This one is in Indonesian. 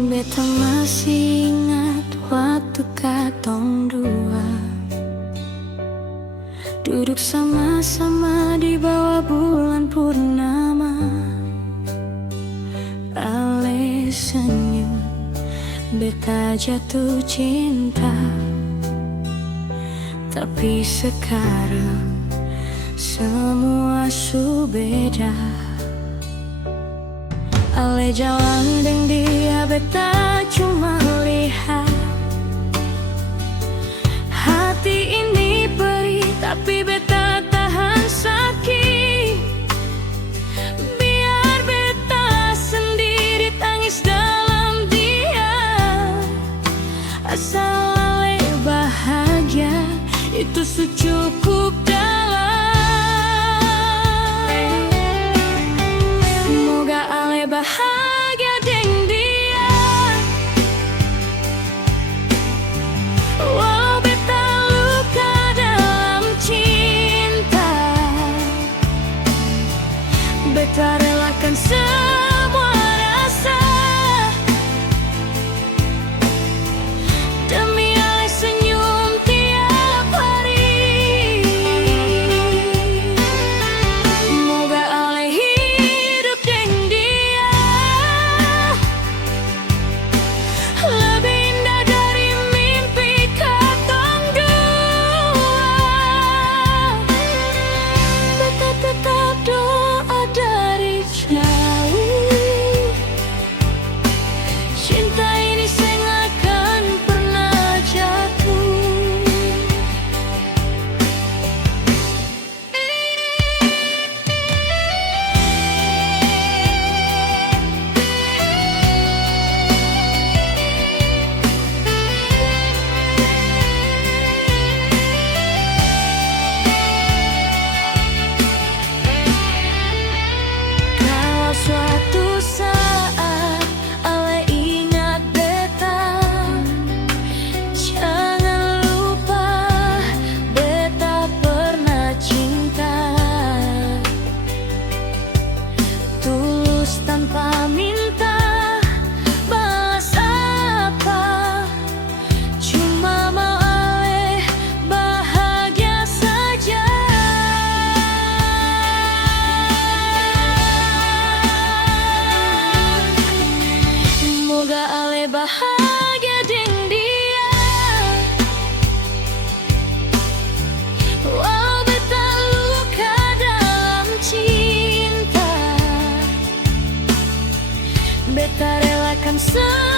Beta masih ingat waktu katong dua duduk sama-sama di bawah bulan purnama. Ale senyum, beta jatuh cinta. Tapi sekarang semua su beda. Ale jalan dengan dia, beta cuma lihat. Hati ini perih, tapi beta tahan sakit. Biar beta sendiri tangis dalam diam. Asal ale bahagia, itu cukup dalam. Moga ale bahagia dengan dia, walau beta luka dalam cinta. Beta relakan semua rasa demi ale senyum tiap hari. Moga ale hidup dengan dia lebih indah dari mimpi katong dua. Beta tetap doa dari jauh, cinta ini seng akan pernah jatuh. Kalau suatu saat ale ingat beta, jangan lupa beta pernah cinta. Tulus tanpa minta balas apa, cuma mau ale bahagia saja. Moga ale bahagia dengan dia, walau beta luka dalam cinta. Beta relakan semua